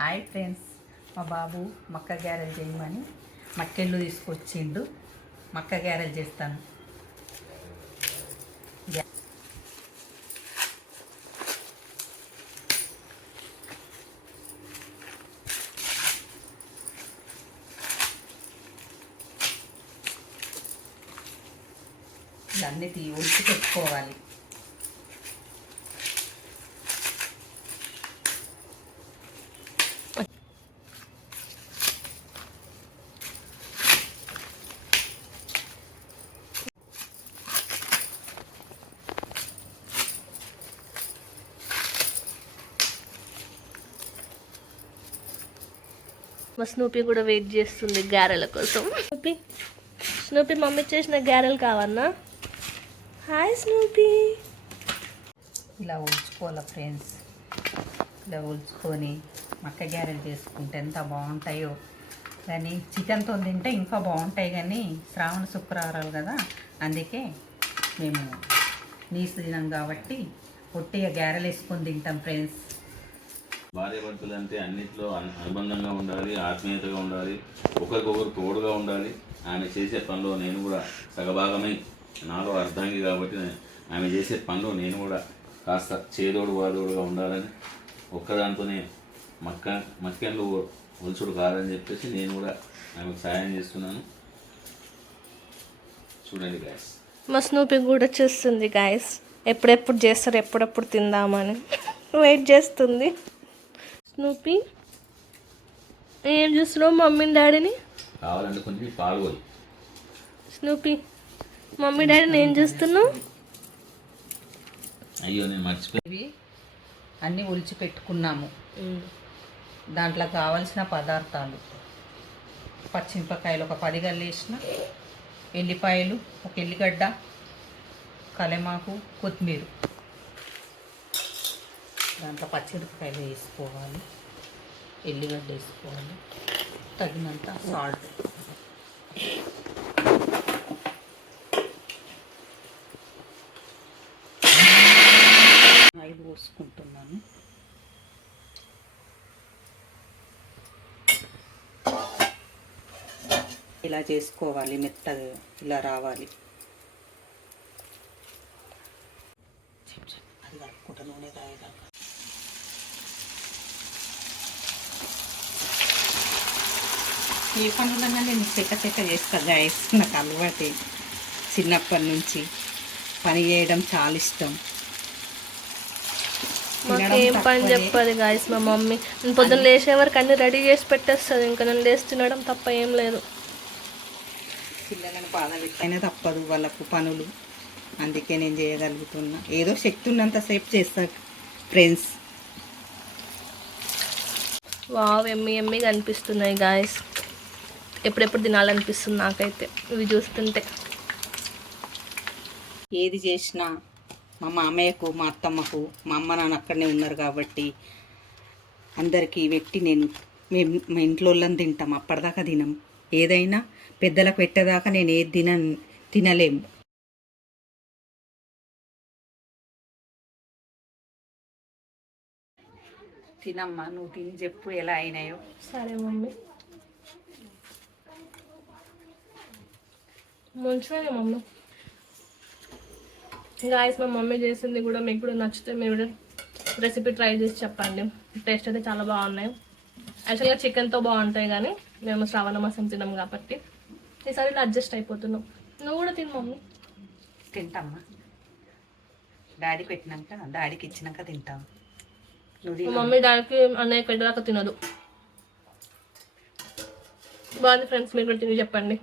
Hi friends, మా బాబు మక్క గారెలు చేయమని మక్కెళ్ళు తీసుకొచ్చిండు. మక్క గారెలు చేస్తాను. ఇవన్నీ ఉడికి పెట్టుకోవాలి. మా స్నూపీ కూడా వెయిట్ చేస్తుంది గారెల కోసం. స్నూపీ మమ్మీ చేసిన గారెలు కావన్నా? Hi Snoopy. ఇలా ఉల్చుకోవాలి ఫ్రెండ్స్. ఇలా ఉల్చుకొని మక్క గారెలు చేసుకుంటే ఎంత బాగుంటాయో. కానీ చికెన్తో తింటే ఇంకా బాగుంటాయి. కానీ శ్రావణ శుక్రవారాలు కదా, అందుకే మేము నీసు తినాం కాబట్టి పొట్టిగా గారెలు వేసుకొని తింటాం ఫ్రెండ్స్. భార్యాభర్తలు అంటే అన్నింటిలో అనుబంధంగా ఉండాలి, ఆత్మీయతగా ఉండాలి, ఒకరికొకరు తోడుగా ఉండాలి. ఆమె చేసే పనిలో నేను కూడా సగభాగమై, నాలో అర్ధాంగి కాబట్టి ఆమె చేసే పనిలో నేను కూడా కాస్త చేదోడు వాదోడుగా ఉండాలని, ఒక్కదాంతోనే మక్కెన్లు ఒలుచుడు కాదని చెప్పేసి నేను కూడా ఆమెకు సాయం చేస్తున్నాను. చూడండి గాయస్, మా స్నూపీ కూడా చేస్తుంది గాయస్. ఎప్పుడెప్పుడు చేస్తారు, ఎప్పుడెప్పుడు తిందామని వెయిట్ చేస్తుంది. స్నూపీ ఏం చూస్తున్నావు మమ్మీని డాడీని? కావాలంటే కొంచెం పాలు పోయి. స్నూపీ మమ్మీ డాడీని ఏం చూస్తున్నావు? అయ్యో నేను మర్చిపోయి. అన్నీ ఉల్చి పెట్టుకున్నాము. దాంట్లో కావాల్సిన పదార్థాలు: పచ్చిమిరపకాయలు ఒక 10 గల్లు వేసిన, ఎల్లిపాయలు ఒక ఎల్లిగడ్డ, కలెమాకు, కొత్తిమీర. దాంట్లో పచ్చిమిరపకాయలు వేసుకోవాలి, ఎల్లిగడ్డ వేసుకోవాలి, తగినంత సాల్ట్. ఆయిల్ పోసుకుంటున్నాను. ఇలా చేసుకోవాలి, మెత్తగా ఇలా రావాలి. అది కలుపుకుంటా నూనె తాగేదాకా. ఏ పనులన్నా నేను చెక్క చేస్తా గాయస్. నాకు అలవాటే, చిన్నప్పటి నుంచి పని చేయడం చాలా ఇష్టం. మాకు ఏం పని చెప్పదు గాయస్ మా మమ్మీ. నేను పొద్దున్న లేచే వరకు అన్నీ రెడీ చేసి పెట్టేస్తుంది. ఇంకా నేను లేచి తినడం తప్ప ఏం లేదు. పిల్లలను బాధ పెట్టైనా తప్పదు వాళ్ళకు పనులు, అందుకే నేను చేయగలుగుతున్నా. ఏదో శక్తి ఉన్నంతసేపు చేస్తా ఫ్రెండ్స్. వావ్, ఎమ్మిగా అనిపిస్తున్నాయి గాయస్. ఎప్పుడెప్పుడు తినాలనిపిస్తుంది నాకైతే ఇవి చూస్తుంటే. ఏది చేసినా మా మామయ్యకు, మా అత్తమ్మకు, మా అమ్మ నాన్న అక్కడనే ఉన్నారు కాబట్టి అందరికీ పెట్టి మా ఇంట్లో వాళ్ళని తింటాం. అప్పటిదాకా తినం. ఏదైనా పెద్దలకు పెట్టేదాకా నేను ఏది తినలేము. తినమ్మా, నువ్వు తిని చెప్పు ఎలా అయినాయో. సరే మమ్మీ. మంచిగా మమ్మీ. గాయస్ మా మమ్మీ చేసింది కూడా మీకు కూడా నచ్చితే మీరు కూడా రెసిపీ ట్రై చేసి చెప్పండి. టేస్ట్ అయితే చాలా బాగున్నాయి. యాక్చువల్గా చికెన్తో బాగుంటాయి, కానీ మేము శ్రావణ మాసం తినాం కాబట్టి ఈసారి ఇలా అడ్జస్ట్ అయిపోతున్నాం. నువ్వు కూడా తిను మమ్మీ. తింటామ్మా, డాడీ పెట్టినాక, డాడీకి ఇచ్చినాక తింటాం. మమ్మీ డాడీకి అన్నయ్య పెట్టదాకా తినదు. బాగుంది ఫ్రెండ్స్, మీరు కూడా తిని చెప్పండి.